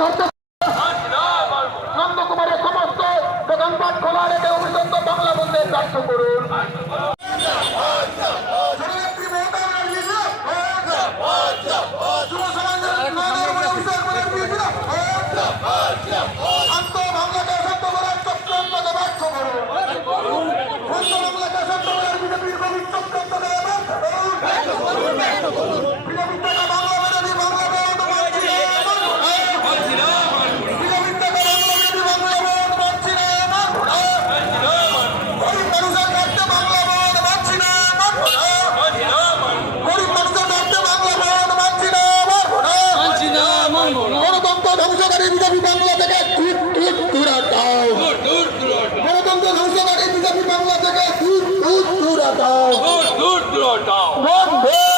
ধরতে নন্দকুমারের সমস্ত দোকানপাট খোলা রেখে অভিযন্ত বাংলা বন্ধের ব্যর্থ করুন। বিজেপির চক্রান্ত বিজেপির ধ্বংসকারী বিজেপি বাংলা থেকে দূর দূর দূরা দাও গণতন্ত্র ধ্বংসকারী বিজেপি বাংলা থেকে দূর দূর দূরা দাও ভোট ভোট